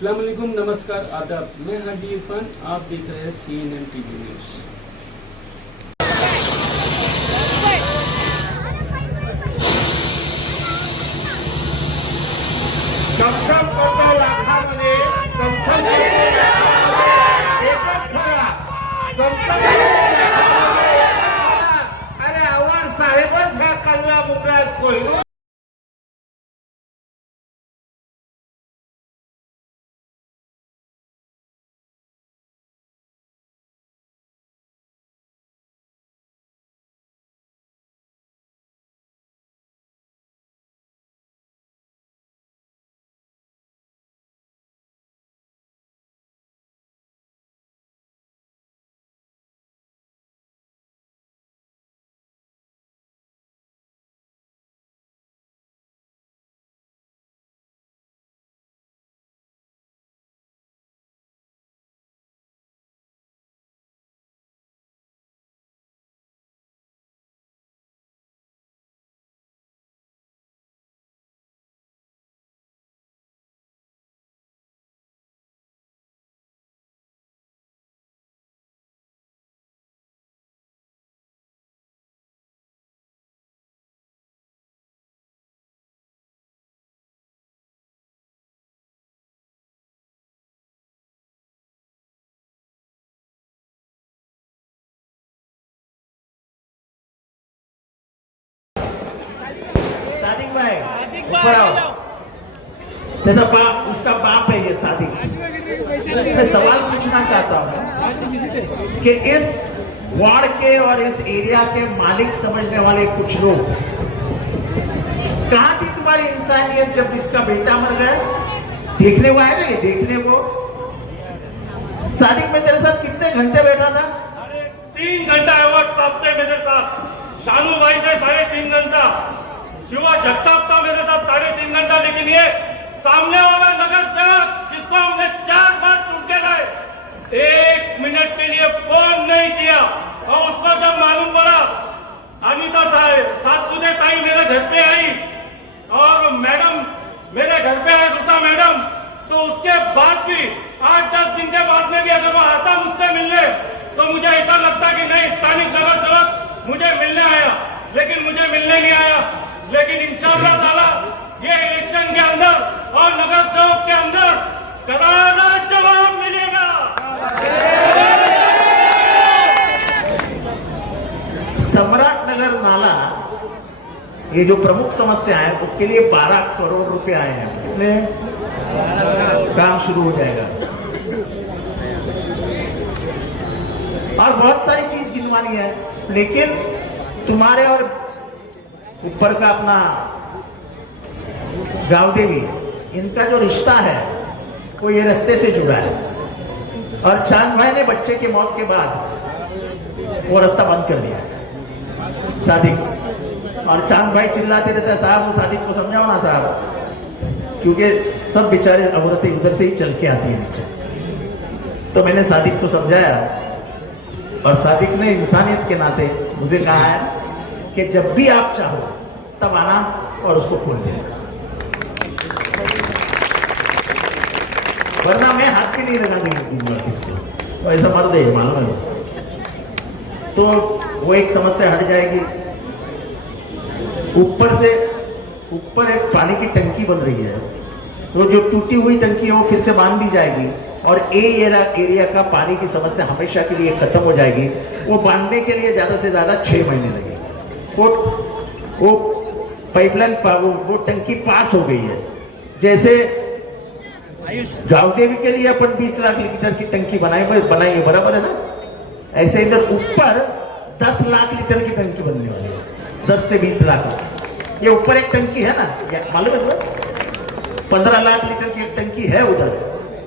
अस्सलाम वालेकुम, नमस्कार, आदाब। मैं हाजी इरफान, आप देख रहे हैं CNN टीवी न्यूज़। संसद कोणत्या लाखामध्ये संसद एकच खरा संसद आणि आव्हाड साहेबच ह्या कलव्या मुकळ्यात कोयरू सादिक भाई ऊपर आओ। तेरा बाप, उसका बाप है ये सादिक। मैं सवाल पूछना चाहता हूँ कि इस वार्ड के और इस एरिया के मालिक समझने वाले कुछ लोग, कहाँ थी तुम्हारी इंसानियत जब इसका बेटा मर गया? देखने को आएगा ये, देखने को। सादिक, मैं तेरे साथ कितने घंटे बैठा था? 3 घंटा वक्त साहब मेरे साथ, शानू भाई थे 3.5 घंटा, शिवा जगताप था मेरे साथ 3.5 घंटा। लेकिन ये सामने वाला नगर सेवक जिसको हमने 4 बार चुन के लाए, 1 मिनट के लिए फोन नहीं किया। और उसको जब मालूम पड़ा, अनीता सातपुते ताई मेरे घर पे आई और मैडम मेरे घर पे आए, गुप्ता मैडम, तो उसके बाद भी 8-10 दिन के बाद में भी अगर वो आता मुझसे मिलने, तो मुझे ऐसा लगता कि नहीं, स्थानिक नगर सेवक मुझे मिलने आया, लेकिन मुझे मिलने नहीं आया। लेकिन इंशाअल्लाह ताला ये इलेक्शन के अंदर और नगर सेवक के अंदर करारा जवाब मिलेगा। सम्राट नगर नाला, ये जो प्रमुख समस्या है, उसके लिए 12 करोड़ रुपए आए हैं। कितने? काम शुरू हो जाएगा। और बहुत सारी चीज गिनवानी है, लेकिन तुम्हारे और ऊपर का अपना गांव देवी, इनका जो रिश्ता है वो ये रास्ते से जुड़ा है। और चांद भाई ने बच्चे की मौत के बाद वो रास्ता बंद कर दिया सादिक। और चांद भाई चिल्लाते रहते हैं, साहब वो सादिक को समझाओ ना साहब, क्योंकि सब बेचारे औरतें उधर से ही चल के आती है नीचे। तो मैंने सादिक को समझाया और सादिक ने इंसानियत के नाते मुझे कहा है कि जब भी आप चाहो तब आना और उसको खोल देना, वरना मैं हाथ भी नहीं लगाने दूंगा किसको। तो ऐसा मर्द है, मालूम है। तो वो एक समस्या हट जाएगी। ऊपर एक पानी की टंकी बन रही है, वो जो टूटी हुई टंकी है वो फिर से बांध दी जाएगी और एरिया का पानी की समस्या हमेशा के लिए खत्म हो जाएगी। वो बांधने के लिए ज्यादा से ज्यादा 6 महीने लगेंगे। वो पाइपलाइन वो टंकी पास हो गई है। जैसे गांव देवी के लिए अपन 20 लाख लीटर की टंकी बनाएंगे, बराबर है ना? ऐसे इधर ऊपर 10 लाख लीटर की टंकी बनने वाली है, 10 से 20 लाख। ये ऊपर एक टंकी है ना, मालूम है? 15 लाख लीटर की एक टंकी है उधर।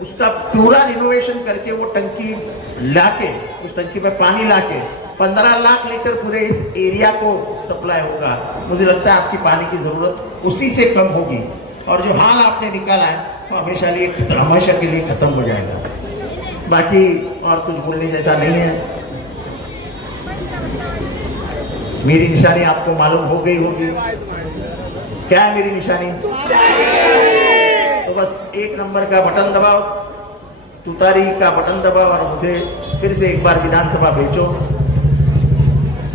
उसका पूरा रिनोवेशन करके वो टंकी लाके, उस टंकी में पानी लाके 15 लाख लीटर पूरे इस एरिया को सप्लाई होगा। मुझे लगता है आपकी पानी की जरूरत उसी से कम होगी। और जो हाल आपने निकाला है वो हमेशा के लिए खत्म हो जाएगा। बाकी और कुछ बोलने जैसा नहीं है। मेरी निशानी आपको मालूम हो गई होगी। क्या है मेरी निशानी? तो तो बस 1 नंबर का बटन दबाओ, तुतारी का बटन दबाओ और मुझे फिर से एक बार विधानसभा भेजो.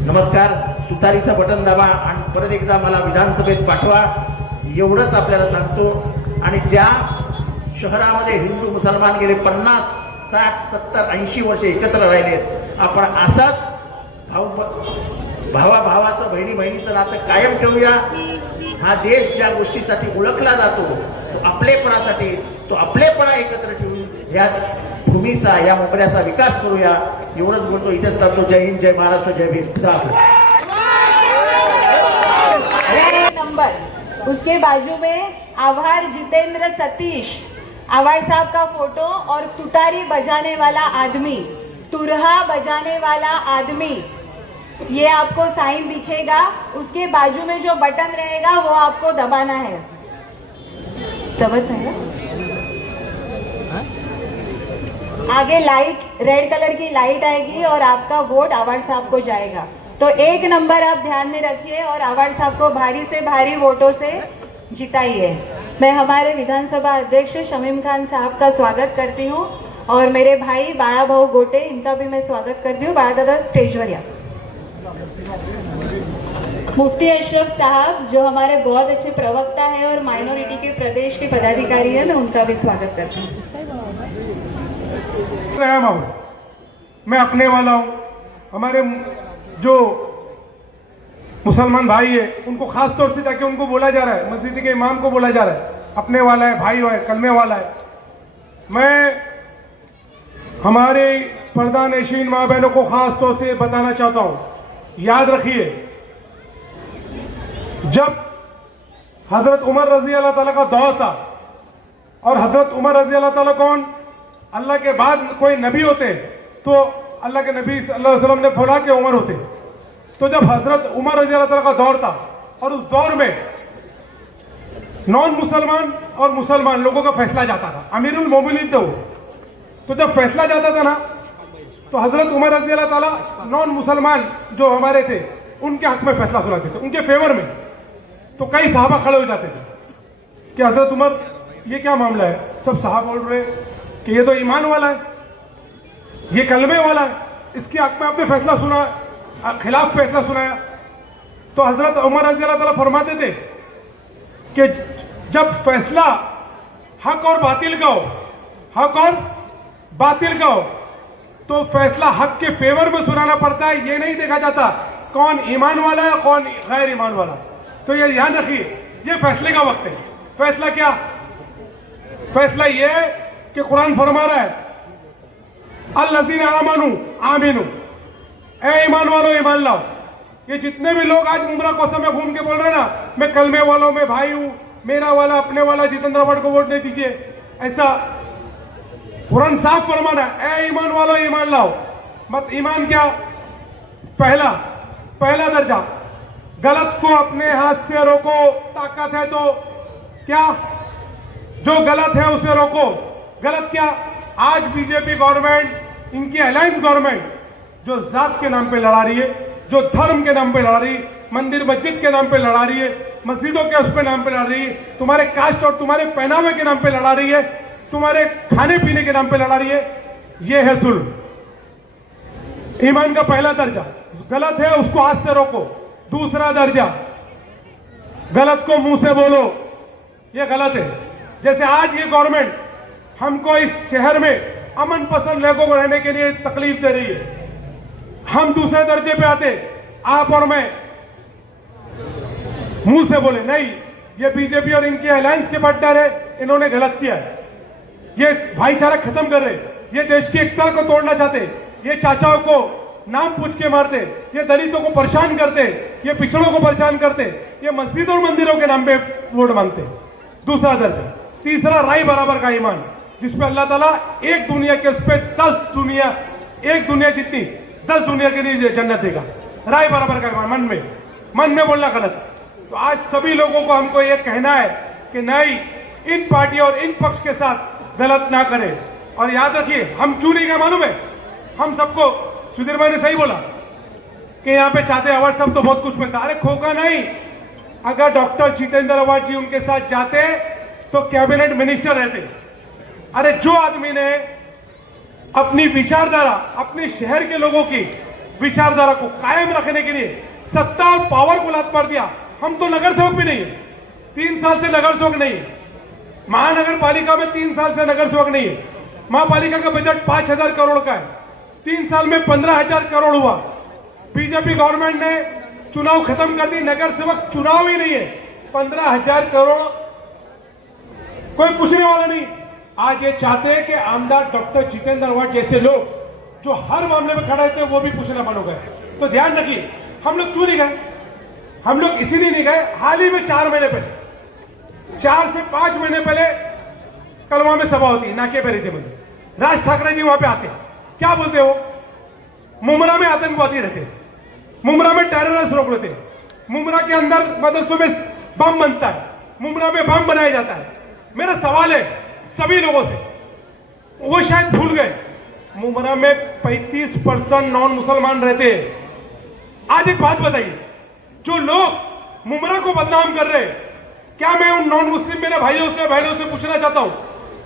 नमस्कार, तुतारीचं बटन दाबा आणि परत एकदा मला विधानसभेत पाठवा, एवढंच आपल्याला सांगतो. आणि ज्या शहरामध्ये हिंदू मुसलमान गेले 50, 60, 70, 80 वर्ष एकत्र राहिलेत, आपण असाच भावाभावाचं, बहिणी बहिणीचं नातं कायम ठेवूया. हा देश ज्या गोष्टीसाठी ओळखला जातो तो आपलेपणासाठी, तो आपलेपणा एकत्र ठेवून या भूमीचा, या मोगऱ्याचा विकास करूया. एवढंच बोलतो, इथेच थांबतो. जय हिंद, जय महाराष्ट्र, जय भीम. खुदा हाफिज. नंबर उसके बाजू में आभार जितेंद्र सतीश, आभार साहब का फोटो और तुतारी बजाने वाला आदमी, तुरहा बजाने वाला आदमी, ये आपको साइन दिखेगा. उसके बाजू में जो बटन रहेगा वो आपको दबाना है. दबत है आगे लाइट, रेड कलर की लाइट आएगी और आपका वोट आवाड़ साहब को जाएगा. तो 1 नंबर आप ध्यान में रखिए और आवाड़ साहब को भारी से भारी वोटों से जिताइए. मैं हमारे विधानसभा अध्यक्ष शमीम खान साहब का स्वागत करती हूँ और मेरे भाई बाळा भाऊ गोटे, इनका भी मैं स्वागत करती हूँ. बाळा दादा स्टेजवर या. मुफ्ती अशरफ साहब जो हमारे बहुत अच्छे प्रवक्ता है और माइनॉरिटी के प्रदेश के पदाधिकारी है, मैं उनका भी स्वागत करती हूँ. मैं अपने वाला हूँ. हमारे जो मुसलमान भाई है उनको खास तौर से जाके उनको बोला जा रहा है, मस्जिद के इमाम को बोला जा रहा है, अपने वाला है, भाई है, कलमे वाला है. मैं हमारे प्रधान नशीन माँ बहनों को खास तौर से बताना चाहता हूँ, याद रखिए जब हजरत उमर रजी अल्लाह ताला का दौर था, और हजरत उमर रजी अल्लाह ताला कौन, अल्लाह के बाद कोई नबी होते तो अल्लाह के नबी सल्लल्लाहु अलैहि वसल्लम ने फौला के उमर होते. तो जब हजरत उमर रजी अल्लाह ताला का दौर था और उस दौर में नॉन मुसलमान और मुसलमान लोगों का फैसला जाता था, अमीरुल मोमिनीन थे वो. तो जब फैसला जाता था ना, तो हजरत उमर रजी अल्लाह ताला नॉन मुसलमान जो हमारे थे उनके हक में फैसला सुनाते थे, उनके फेवर में. तो कई साहबा खड़े हो जाते थे कि हजरत उमर ये क्या मामला है. सब साहब बोल रहे कि ये तो ईमान वाला है, ये कलमे वाला है, इसके हक में आपने फैसला सुना, खिलाफ फैसला सुनाया. तो हजरत उमर रज़ी अल्लाह ताला फरमाते थे कि जब फैसला हक और बातिल का हो, हक और बातिल का हो, तो फैसला हक के फेवर में सुनाना पड़ता है. ये नहीं देखा जाता कौन ईमान वाला है कौन गैर ईमान वाला. तो ये ध्यान रखिए, ये फैसले का वक्त है. फैसला क्या, फैसला ये है कि कुरान फरमा रहा है अल्लज़ीना आमनू आमिनू, ए ईमान वालों ईमान लाओ. ये जितने भी लोग आज उम्रा कोसा में घूम के बोल रहे हैं ना, मैं कलमे वालों में भाई हूं, मेरा वाला अपने वाला, जितेंद्र आवाड़ को वोट नहीं दीजिए, ऐसा कुरान साफ फरमाना है, ए ईमान वालों ईमान लाओ. मत ईमान क्या, पहला दर्जा, गलत को अपने हाथ से रोको. ताकत है तो क्या, जो गलत है उसे रोको. गलत क्या, आज बीजेपी गवर्नमेंट, इनकी अलायंस गवर्नमेंट जो जात के नाम पे लड़ा रही है, जो धर्म के नाम पे लड़ा रही है, मंदिर मस्जिद के नाम पे लड़ा रही है, मस्जिदों के उस पे नाम पे लड़ा रही है, तुम्हारे कास्ट और तुम्हारे पहनावे के नाम पे लड़ा रही है, तुम्हारे खाने पीने के नाम पे लड़ा रही है. यह है जुल्म. ईमान का पहला दर्जा, गलत है उसको हाथ से रोको. दूसरा दर्जा, गलत को मुंह से बोलो, यह गलत है. जैसे आज ये गवर्नमेंट हमको इस शहर में अमन पसंद लोगों को रहने के लिए तकलीफ दे रही है. हम दूसरे दर्जे पे आते, आप और मैं मुंह से बोले नहीं, ये बीजेपी और इनके अलायंस के पार्टनर है, इन्होंने गलत किया है, ये भाईचारा खत्म कर रहे, ये देश की एकता को तोड़ना चाहते, ये चाचाओं को नाम पूछ के मारते, ये दलितों को परेशान करते, ये पिछड़ों को परेशान करते, ये मस्जिद और मंदिरों के नाम पे वोट मांगते. दूसरा दर्जा. तीसरा, राय बराबर का ईमान, जिसपे अल्लाह ताला एक दुनिया के उस पे 10 दुनिया, एक दुनिया जितनी 10 दुनिया के लिए जन्नत देगा. राय बराबर का ईमान, मन में बोलना गलत. तो आज सभी लोगों को हमको ये कहना है कि नहीं, इन पार्टी और इन पक्ष के साथ गलत ना करें. और याद रखिए, हम क्यों नहीं गए मालूम है, हम सबको, सुधीर भाई ने सही बोला कि यहाँ पे चाहते अवार्ड सब तो बहुत कुछ मिलता. अरे खोखा नहीं, अगर डॉक्टर जितेंद्र आवाड़ जी उनके साथ जाते तो कैबिनेट मिनिस्टर रहते। अरे जो आदमी ने अपनी विचारधारा, अपने शहर के लोगों की विचारधारा को कायम रखने के लिए सत्ता और पावर को लात मार दिया। हम तो नगर सेवक भी नहीं है, 3 साल से नगर सेवक नहीं है, महानगर पालिका में 3 साल से नगर सेवक नहीं है। महापालिका का बजट 5,000 करोड़ का है, 3 साल में 15,000 करोड़ हुआ। बीजेपी गवर्नमेंट ने चुनाव खत्म कर दी, नगर सेवक चुनाव ही नहीं है, 15,000 करोड़ कोई पूछने वाला नहीं। आज ये चाहते हैं कि आमदार डॉक्टर जितेंद्र अवार्ड जैसे लोग जो हर मामले में खड़े थे वो भी पूछना बंद हो गए। तो ध्यान रखिए, हम लोग क्यों नहीं गए? हम लोग इसीलिए नहीं गए, हाल ही में 4 महीने पहले, 4 से 5 महीने पहले कलवा में सभा होती है, नाके पे रहते मुझे राज ठाकरे जी वहां पे आते, क्या बोलते हो? मुमरा में आतंकवादी रहते, मुमरा में टेररिस्ट रोक लेते, मुमरा के अंदर मदरसों में बम बनता है, मुमरा में बम बनाया जाता है। मेरा सवाल है सभी लोगों से, वो शायद भूल गए, मुमरा में 35% नॉन मुसलमान रहते हैं। आज एक बात बताइए, जो लोग मुमरा को बदनाम कर रहे हैं, क्या मैं उन नॉन मुस्लिम मेरे भाइयों से बहनों से पूछना चाहता हूं,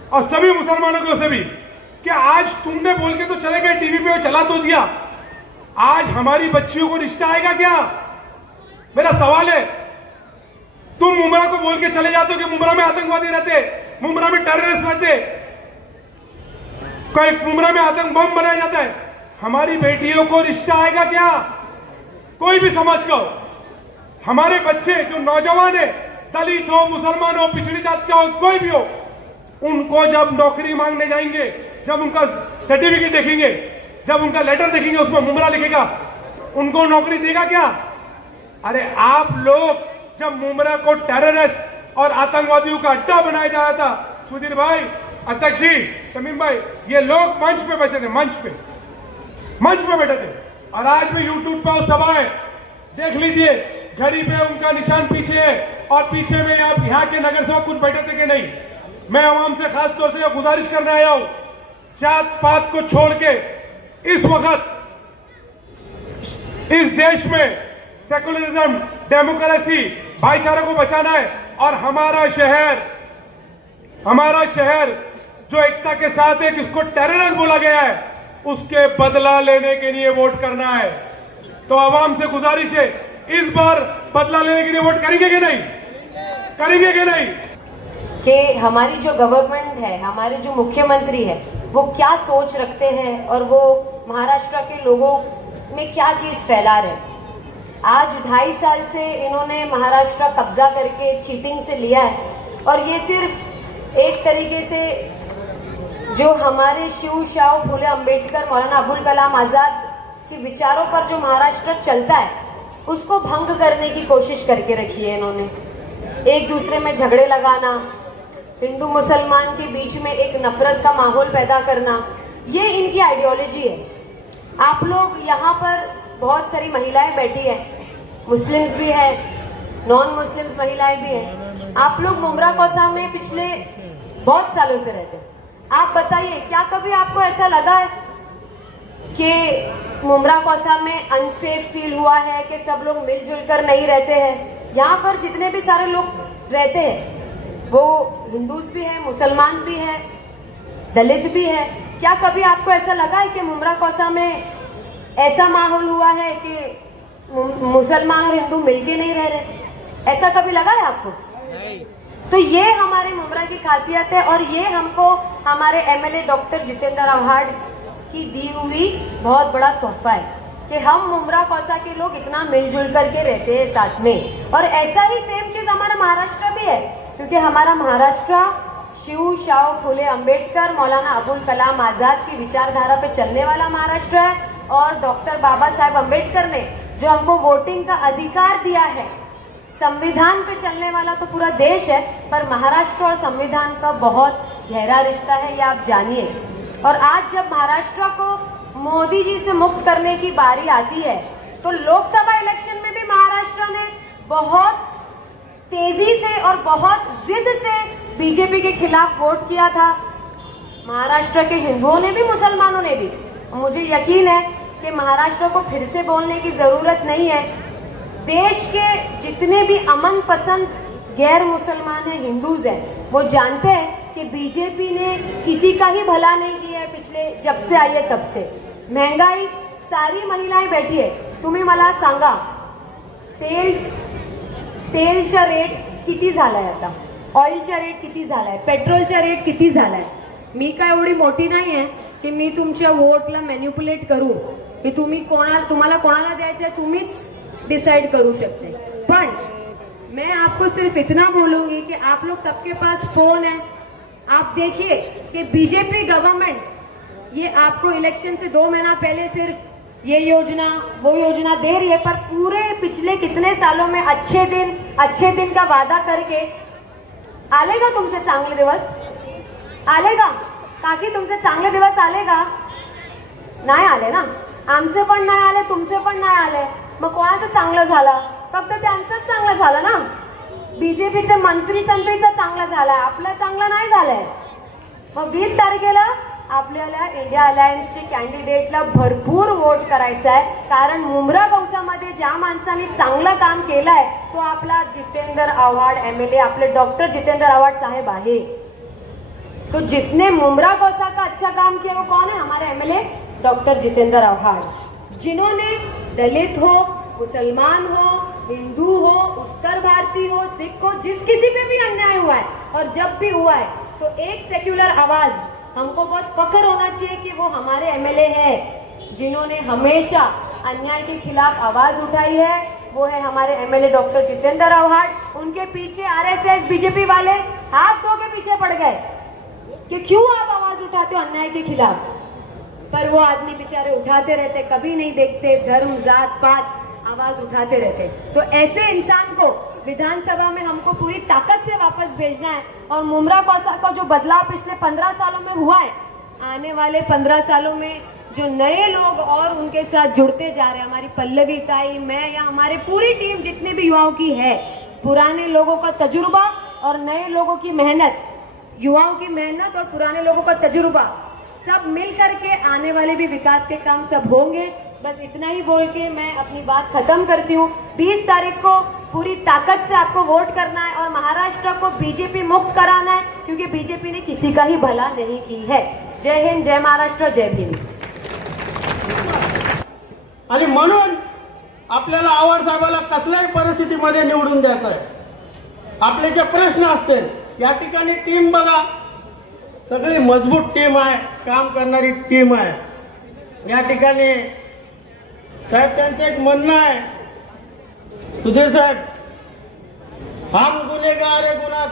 और सभी मुसलमानों को से भी, क्या आज तुमने बोल के तो चले गए, टीवी पे चला तो दिया, आज हमारी बच्चियों को रिश्ता आएगा क्या? मेरा सवाल है, तुम मुमरा को बोल के चले जाते हो कि मुमरा में आतंकवादी रहते, मुमरा में टेररिस्ट रहते, कोई मुमरा में आतंक बम बनाया जाता है, हमारी बेटियों को रिश्ता आएगा क्या? कोई भी समाज का हो, हमारे बच्चे जो नौजवान है, दलित हो, मुसलमान हो, पिछड़ी जात का हो, कोई भी हो, उनको जब नौकरी मांगने जाएंगे, जब उनका सर्टिफिकेट देखेंगे, जब उनका लेटर देखेंगे उसमें मुमरा लिखेगा, उनको नौकरी देगा क्या? अरे आप लोग जब मुमरा को टेररिस्ट और आतंकवादियों का अड्डा बनाया जा रहा था, सुधीर भाई, अध्यक्ष जी, शमीम भाई, ये लोग मंच पे बैठे थे, मंच पे बैठे थे, और आज भी यूट्यूब पे वो सभा है, देख लीजिए, घड़ी पे उनका निशान पीछे है, और पीछे में आप यहाँ के नगर सेवक कुछ बैठे थे कि नहीं? मैं आवाम से खास तौर से गुजारिश करने आया हूं, जात पात को छोड़ के इस वक्त इस देश में सेकुलरिज्म, डेमोक्रेसी, भाईचारा को बचाना है, और हमारा शहर जो एकता के साथ है, जिसको टेररिस्ट बोला गया है, उसके बदला लेने के लिए वोट करना है। तो आवाम से गुजारिश है, इस बार बदला लेने के लिए वोट करेंगे कि नहीं? करेंगे कि नहीं? कि हमारी जो गवर्नमेंट है, हमारे जो मुख्यमंत्री है, वो क्या सोच रखते हैं और वो महाराष्ट्र के लोगों में क्या चीज़ फैला रहे। आज 2.5 साल से इन्होंने महाराष्ट्र कब्जा करके चीटिंग से लिया है, और ये सिर्फ एक तरीके से जो हमारे शिव शाह फूले अम्बेडकर, मौलाना अबुल कलाम आज़ाद के विचारों पर जो महाराष्ट्र चलता है, उसको भंग करने की कोशिश करके रखी है इन्होंने। एक दूसरे में झगड़े लगाना, हिंदू मुसलमान के बीच में एक नफरत का माहौल पैदा करना, ये इनकी आइडियोलॉजी है। आप लोग यहाँ पर बहुत सारी महिलाएं बैठी हैं, मुस्लिम्स भी हैं, नॉन मुस्लिम्स महिलाएं भी हैं। आप लोग मुमरा कौसा में पिछले बहुत सालों से रहते हैं। आप बताइए, क्या कभी आपको ऐसा लगा है कि मुमरा कौसा में अनसेफ फील हुआ है, कि सब लोग मिलजुल कर नहीं रहते हैं? यहाँ पर जितने भी सारे लोग रहते हैं, वो हिंदूज भी हैं, मुसलमान भी हैं, दलित भी है। क्या कभी आपको ऐसा लगा है कि मुमरा कौसा में ऐसा माहौल हुआ है कि मुसलमान और हिंदू मिलके नहीं रह रहे? ऐसा कभी लगा है आपको? तो ये हमारे मुमरा की खासियत है, और ये हमको हमारे एमएलए डॉक्टर जितेंद्र अवार्ड की दी हुई बहुत बड़ा तोहफा है कि हम मुमरा कौसा के लोग इतना मिलजुल करके रहते हैं साथ में। और ऐसा ही सेम चीज़ हमारा महाराष्ट्र भी है, क्योंकि हमारा महाराष्ट्र शिव शाह फूले अम्बेडकर, मौलाना अबुल कलाम आज़ाद की विचारधारा पे चलने वाला महाराष्ट्र है, और डॉक्टर बाबा साहेब अम्बेडकर ने जो हमको वोटिंग का अधिकार दिया है, संविधान पे चलने वाला तो पूरा देश है, पर महाराष्ट्र और संविधान का बहुत गहरा रिश्ता है, ये आप जानिए। और आज जब महाराष्ट्र को मोदी जी से मुक्त करने की बारी आती है, तो लोकसभा इलेक्शन में भी महाराष्ट्र ने बहुत तेजी से और बहुत जिद से बीजेपी के खिलाफ वोट किया था। महाराष्ट्र के हिंदुओं ने भी, मुसलमानों ने भी। मुझे यकीन है कि महाराष्ट्र को फिर से बोलने की ज़रूरत नहीं है। देश के जितने भी अमन पसंद गैर मुसलमान हैं, हिंदूज हैं, वो जानते हैं कि बीजेपी ने किसी का ही भला नहीं किया है पिछले जब से आई है तब से। महंगाई, सारी महिलाएं बैठी आहे, तुम्ही मला सांगा तेलचा रेट किती झालाय आता, ऑइलचा रेट किती झालाय, पेट्रोलचा रेट किती झालाय। मी काय एवढी मोठी नाही आहे की मी तुमच्या वोटला मॅन्युपुलेट करू की तुम्हाला कोणाला द्यायचं आहे तुम्हीच डिसाइड करू शकते। पण मैं आपको सिर्फ इतना बोलूंगी कि आप लोग सबके पास फोन है, आप देखिए कि बीजेपी गवर्नमेंट ये आपको इलेक्शन से 2 महीना पहले सिर्फ ये योजना वो योजना दे रही है, पर पूरे पिछले कितने सालों में अच्छे दिन का वादा करके आले का तुमचे चांगले दिवस, आले का काकी तुमचे चांगले दिवस आले का? नाही आले ना, आमचे पण नाही आले, तुमचे पण नाही आले। मग कोणाचं चांगलं झालं? फक्त त्यांचंच चांगलं झालं ना, बीजेपीचे मंत्री संत्रीचं चांगलं झालंय, आपलं चांगलं नाही झालंय। मग 20 तारखेला आपल्याला इंडिया अलायन्सचे कॅन्डिडेटला भरपूर वोट करायचा आहे, कारण मुंब्रा गौसामध्ये ज्या माणसाने चांगलं काम केलंय तो आपला जितेंद्र आव्हाड एमएलए, आपले डॉक्टर जितेंद्र आव्हाड साहेब आहे। तो जिसने मुंब्रा गौसा का अच्छा काम किया वो कौन है? हमारे एमएलए डॉक्टर जितेंद्र आव्हाड, जिन्होंने दलित हो, मुसलमान हो, हिंदू हो, उत्तर भारतीय हो, सिख हो, जिस किसी पे भी अन्याय हुआ है और जब भी हुआ है तो एक सेक्युलर आवाज, हमको बहुत फख्र होना चाहिए कि वो हमारे एमएलए हैं जिन्होंने हमेशा अन्याय के खिलाफ आवाज उठाई है। वो है हमारे एमएलए डॉक्टर जितेंद्र आव्हाड। उनके पीछे आरएसएस बीजेपी वाले हाथ धो के पीछे पड़ गए कि क्यों आप आवाज उठाते हो अन्याय के खिलाफ, पर वो आदमी बेचारे उठाते रहते, कभी नहीं देखते धर्म जात पात, आवाज उठाते रहते। तो ऐसे इंसान को विधानसभा में हमको पूरी ताकत से वापस भेजना है, और मुंब्रा कौसा का जो बदलाव पिछले 15 सालों में हुआ है, आने वाले 15 सालों में जो नए लोग और उनके साथ जुड़ते जा रहे हैं, हमारी पल्लवी ताई, मैं या हमारी पूरी टीम जितने भी युवाओं की है, पुराने लोगों का तजुर्बा और नए लोगों की मेहनत, युवाओं की मेहनत और पुराने लोगों का तजुर्बा सब मिल करके आने वाले भी विकास के काम सब होंगे। बस इतना ही बोल के मैं अपनी बात खत्म करती हूँ। 20 तारीख को पूरी ताकत से आपको वोट करना है और महाराष्ट्र को बीजेपी मुक्त कराना है, क्योंकि बीजेपी ने किसी का ही भला नहीं की है। जय हिंद, जय महाराष्ट्र, जय भीम। आणि म्हणून आपल्याला आव्हाड साहेबाला कसल्याही परिस्थितीमध्ये निवडून द्यायचं आहे। आपले जे प्रश्न असतील, या ठिकाणी टीम बघा, सगळी मजबूत टीम आहे, काम करणारी टीम आहे। या ठिकाणी साहेब त्यांचं एक म्हणणं आहे, सुधीर साहेब, हम गुनेगार है गुना